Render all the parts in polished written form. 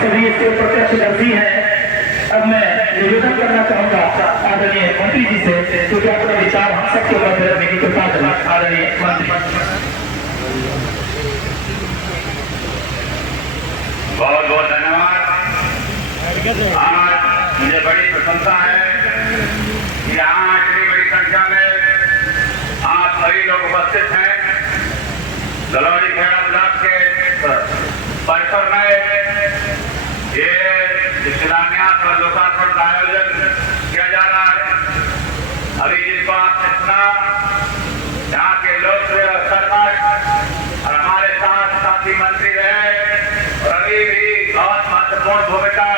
सभी इसके प्रत्यक्षदर्शी हैं। अब मैं निवेदन करना चाहूंगा आदरणीय मंत्री जी से, क्योंकि अपने विचार हम सबके मध्य रखने की कृपा करें। आदरणीय मंत्री। बहुत बहुत धन्यवाद। आज मुझे बड़ी प्रसन्नता है कि यहाँ इतनी बड़ी संख्या में आप सभी लोग उपस्थित हैं। दलौरी खेड़ा ब्लॉक के परिसर में ये शिलान्यास और लोकार्पण का आयोजन किया जा रहा है। अभी जिसको आपने सुना, यहाँ के लोकप्रिय सरपंच और हमारे साथ साथी मंत्री रहे और अभी भी बहुत महत्वपूर्ण भूमिका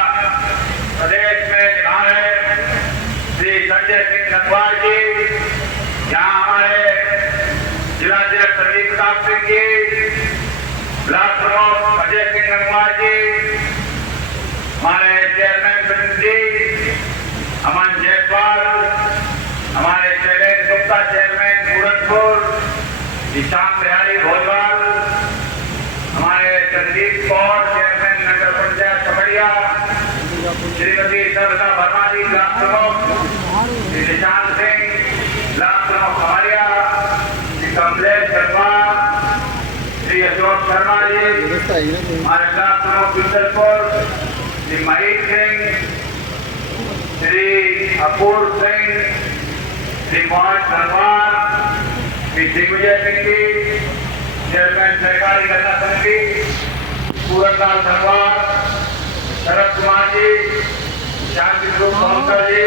प्रदेश में निभा रहे श्री संजय सिंह गंगवार जी, यहाँ हमारे जिलाध्यक्ष संदीप प्रताप सिंह जी, ब्लॉक प्रमुख अजय सिंह गंगवार जी, हमारे चेयरमैन प्रिंस जी, अमन जायसवाल, हमारे शैलेश गुप्ता चेयरमैन पूरनपुर, निशांत बिहारी भोजवाल, हमारे संदीप कौर चेयरमैन नगर पंचायत खबड़िया, श्रीमती सविता वर्मा जी ब्लॉक प्रमुख, श्री निशांत सिंह ब्लॉक प्रमुख खबड़िया, श्री कमलेश शर्मा, श्री अशोक शर्मा जी हमारे ब्लॉक प्रमुख बिंदलपुर, श्री महीप सिंह, श्री अपूर्व सिंह, श्री मोहन धनवार, श्री दिग्विजय सिंह जी चेयरमैन सहकारी गन्ना समिति, पूरनलाल धनवार, शरद कुमार जी, शांति स्वरूप महोत्सव जी,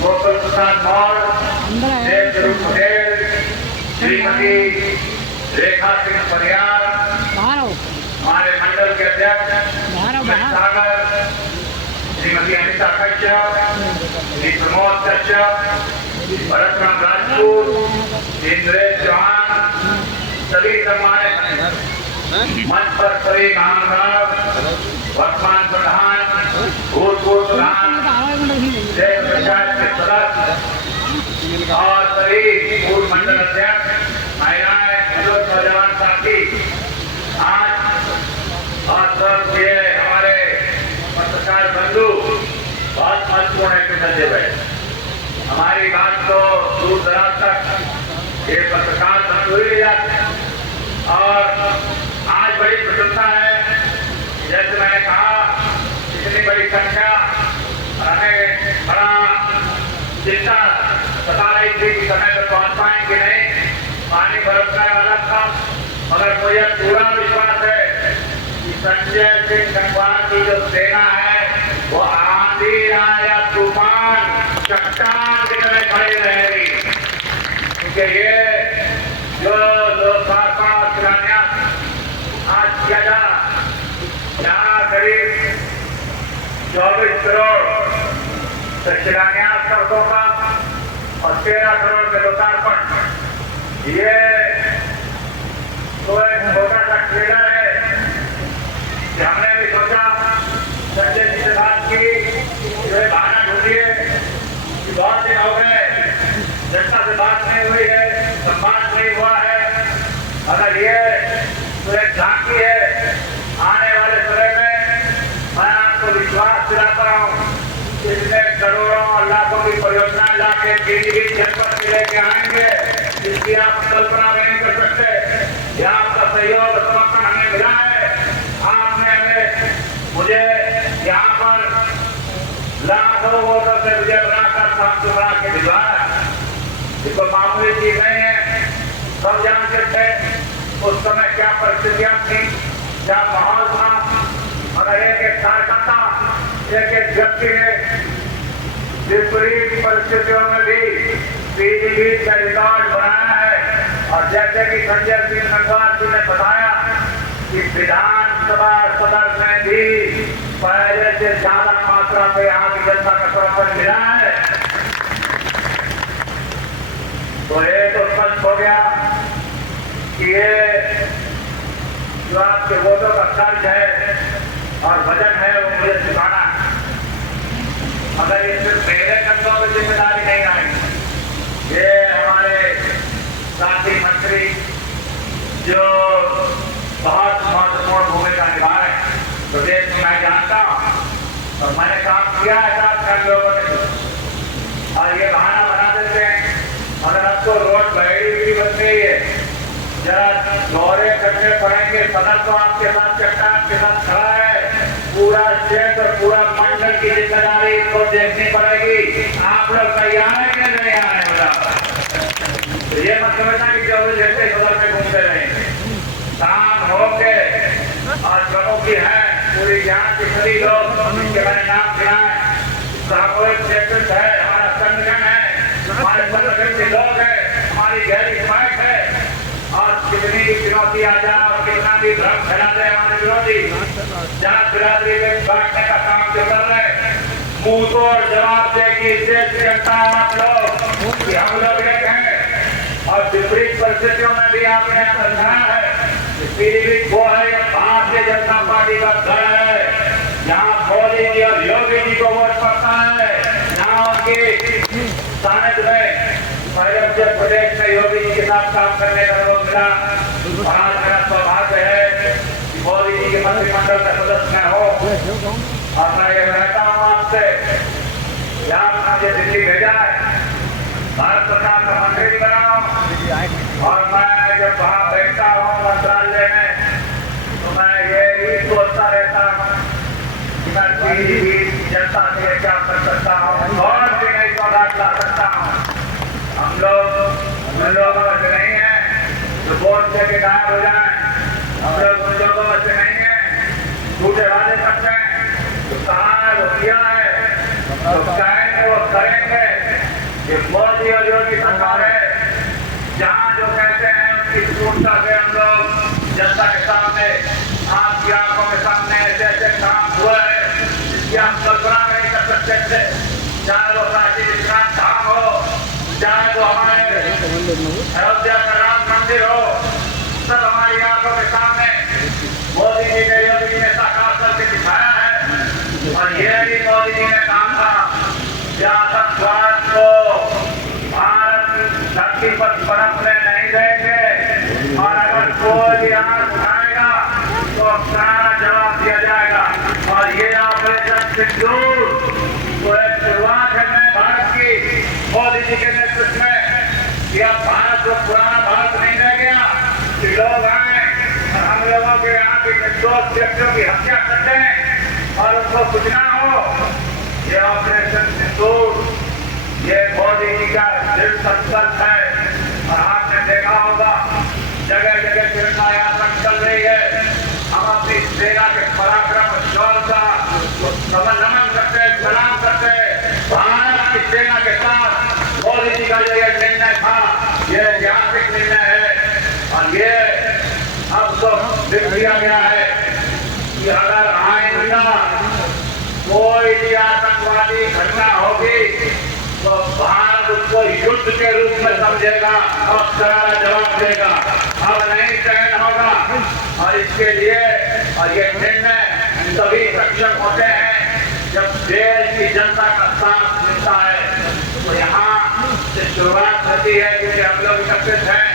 गोकुल प्रसाद मौर्य, देव स्वरूप पटेल, श्रीमती रेखा सिंह परियार, हमारे मंडल के अध्यक्ष सागर, श्रीमती अनिता कश्यप, श्री प्रमोद कश्यप, भरतराम राजपूत, इंद्रेश चौहान, सभी सम्मानित मंच पर सभी महानुभाव, वर्तमान प्रधान, भूतपूर्व प्रधान, जय पंचायत के सदस्य और सभी पूर्व मंडल अध्यक्ष, महिलाएं, बुजुर्ग, नौजवान साथी, आज और सब ये हमारे पत्रकार बंधु बहुत महत्वपूर्ण है कि संजय भाई हमारी बात को दूर दराज तक ये पत्रकार बंधु ही ले जाते हैं। और आज बड़ी प्रसन्नता है, जैसे मैंने कहा, इतनी बड़ी संख्या हमें बड़ा चिंता बता रही थी कि समय पर पहुंच पाएंगे नहीं, पानी बरसने वाला था, मगर मुझे पूरा विश्वास है कि संजय सिंह गंगवार की जो सेना है वो आंधी या तूफान चट्टान की तरह खड़ी रहेगी, क्योंकि ये जो लोकार्पण और शिलान्यास आज किया जा रहा, यहाँ करीब 24 करोड़ शिलान्यास सड़कों का और 13 करोड़ के लोकार्पण, ये तो एक छोटा सा ट्रेलर है कि हमने भी सोचा संजय जी से बात की, जो बहाना ढूंढिए कि बहुत दिन हो गए जनता से बात नहीं हुई है, संवाद नहीं हुआ है, अगर ये तो एक झांकी है आने वाले समय में। मैं आपको विश्वास दिलाता हूँ, इसमें करोड़ों और लाखों की परियोजनाएं लाके पीलीभीत जनपद में लेके आएंगे, जिसकी आप कल्पना नहीं कर सकते। यह आपका सहयोग समर्थन हमें मिला है, आपने हमें मुझे यहाँ पर लाखों वोटों से विजय बनाकर सांसद बना के भिजवाया। इसको मामूली चीज नहीं है, सब जानते थे उस समय क्या परिस्थितियां थी, क्या माहौल था, मगर एक एक कार्यकर्ता, एक एक व्यक्ति ने विपरीत परिस्थितियों में भी पीलीभीत का रिकॉर्ड बनाया है। और जैसे कि संजय सिंह गंगवार जी ने बताया कि विधानसभा सदन में भी पहले से ज्यादा मात्रा पे यहाँ की जनता का समर्थन मिला है। तो ये तो स्पष्ट हो गया कि ये जो आपके वोटों का खर्च है और वजन है वो मुझे चुकाना है। अगर ये सिर्फ मेरे कंधों में जिम्मेदारी नहीं आएगी, ये हमारे साथी मंत्री जो बहुत महत्वपूर्ण भूमिका निभा रहे हैं, प्रदेश में मैं जानता हूँ और मैंने काम किया है साथ लोगों ने, और ये बहाना बना देते हैं। अगर आपको रोड बहेड़ी भी बन गई है, जरा दौरे करने पड़ेंगे। सदन तो आपके साथ चट्टान के साथ खड़ा है, पूरा क्षेत्र और पूरा मंडल की जिम्मेदारी इनको देखनी पड़ेगी। आप लोग तैयार है कि नहीं आ रहे बताओ? तो ये मत समझना कि चौबीस घंटे सदन में घूमते रहेंगे। काम होंगे और प्रमुख भी है पूरी यहाँ के सभी लोग जिनके मैंने नाम गिना है, सामूहिक नेतृत्व है, हमारा संगठन है, हमारे संगठन के लोग हैं, हमारी गहरी हिमायत है। और कितनी भी चुनौती आ जाए और कितना भी भ्रम फैला दे हमारे विरोधी, जात बिरादरी में बांटने का काम जो कर रहे हैं, मुंह तोड़ जवाब देगी देश की जनता आप लोग कि हम लोग एक हैं। और विपरीत परिस्थितियों में भी आपने समझाया है कि पीड़ित वो है, भारतीय जनता पार्टी का दल है। यहाँ मोदी जी और योगी जी को वोट पड़ता है, यहाँ उनकी सानिध्य में पहले जब प्रदेश में योगी जी के साथ काम करने का अनुभव मिला, आज मेरा सौभाग्य है कि मोदी जी के मंत्रिमंडल का सदस्य मैं हूँ। और मैं ये कहता हूँ आपसे, आपने मुझे दिल्ली भेजा है, भारत सरकार का मंत्री भी बना हूँ, और मैं जब वहाँ बैठता हूँ मंत्रालय में तो मैं ये सोचता रहता हूँ कि मैं जनता से क्या कर सकता हूँ, कौन सी नई सौगात ला सकता हूँ। हम लोग उन लोगों में से नहीं है जो वोट देके गायब हो जाए, हम लोग उन लोगों में से नहीं है झूठे वादे करते हैं। तो कहा है वो किया है, तो कहेंगे वो करेंगे। ये मोदी और योगी सरकार है, जहाँ जो कहते हैं उनकी झूठता से हम लोग जनता के सामने, आपकी आंखों के सामने ऐसे ऐसे काम हुए हैं जिसकी हम कल्पना नहीं कर सकते थे। चाहे वो काशी विश्वनाथ धाम हो, चाहे तो हमारे अयोध्या का राम मंदिर हो, सब हमारी आंखों के सामने मोदी जी ने योगी जी ने साकार करके दिखाया है। और ये भी मोदी जी ने कहा था कि आतंकवाद को भारत धरती पर पनपने नहीं देंगे, और अगर कोई भी आंख उठाएगा तो करारा जवाब दिया जाएगा। और ये ऑपरेशन सिंदूर तो एक शुरुआत है नए भारत की, मोदी जी के नेतृत्व में। यह भारत को पुराना भारत नहीं रह गया कि लोग आए और हम लोगों के यहाँ के निर्दोष व्यक्तियों की हत्या कर दें और उनको कुछ ना हो। ये ऑपरेशन सिंदूर, ये मोदी जी का दृढ़ संकल्प है। और आपने देखा होगा जगह जगह तिरंगा यात्रा चल रही है। हम अपनी सेना के पराक्रम शौर्य का नमन करते हैं, सलाम करते हैं। भारत की सेना के साथ मोदी जी का जो यह निर्णय था, यह ऐतिहासिक निर्णय है। और ये अब तो लिख दिया गया है कि अगर आइंदा कोई भी आतंकवादी घटना होगी तो भारत उसको युद्ध के रूप में समझेगा और करारा जवाब देगा। अब नहीं सहन होगा। और इसके लिए और ये निर्णय तभी सक्षम होते हैं जब देश की जनता का साथ मिलता है। तो यहाँ से शुरुआत होती है क्योंकि हम लोग एकत्रित हैं,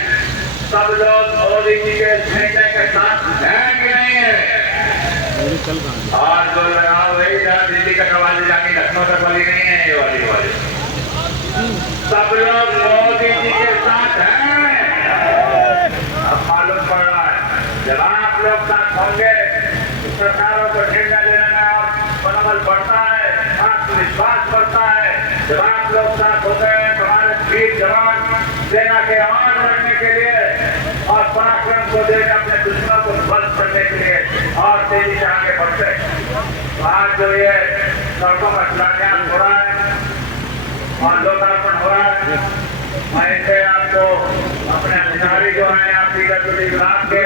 सब लोग मोदी जी के निर्णय के साथ हैं कि नहीं है। और जो लगाओ वही दिल्ली तक वाली जानी, लखनऊ तक वाली नहीं है, ये वाली सब लोग मोदी जी के साथ हैं। अब मालूम पड़ रहा है जब आप लोग साथ होंगे तो सरकारों को निर्णय लेने में और मनोबल बढ़ता है, आत्मविश्वास बढ़ता है। जब आप लोग साथ होते हैं तो हमारे वीर जवान सेना के और लड़ने के लिए और पराक्रम को देकर अपने दुश्मनों को ध्वस्त करने के लिए और तेजी से आगे बढ़ते हैं। आज जो ये सड़कों का शिलान्यास हो रहा है और लोकार्पण हो रहा है, मैं इसे आपको अपने अधिकारी जो हैं आपकी गतिविधि विभाग के,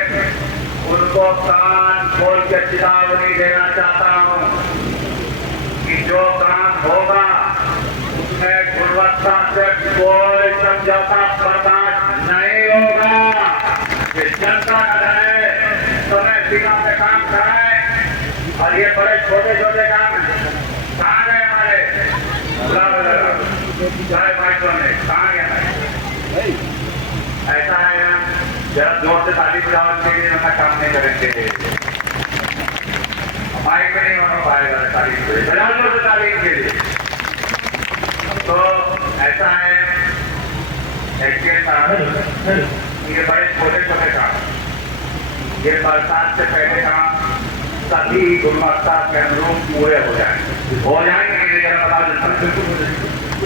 उनको कान खोल के चेतावनी देना चाहता हूँ कि जो काम होगा उसमें गुणवत्ता से कोई समझौता बर्दाश्त नहीं होगा। ये जनता है, समय सीमा पे काम कराएं। और ये बड़े छोटे छोटे काम कहाँ गए हमारे ऐसा है जरा जोर से ताली बजाने के लिए मैं काम नहीं करेंगे। माइक में नहीं होना पाएगा तारीफ के लिए, बजा लो तारीफ के लिए। तो ऐसा है एचपीएस साहब, ये बड़े छोटे छोटे काम, ये बरसात से पहले काम सभी गुणवत्ता के अनुरूप पूरे हो जाएंगे जरा बता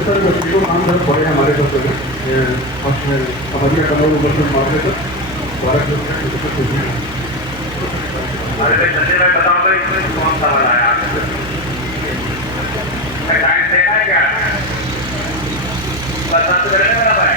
सर जो काम बहुत बड़े हमारे पास हमारी कमर ऊपर मारने तक 12 किलोमीटर। अरे संजय भाई बताओ तो इसमें कौन सा वाला है टाइम देखा है क्या? बरसात से पहले मेरा भाई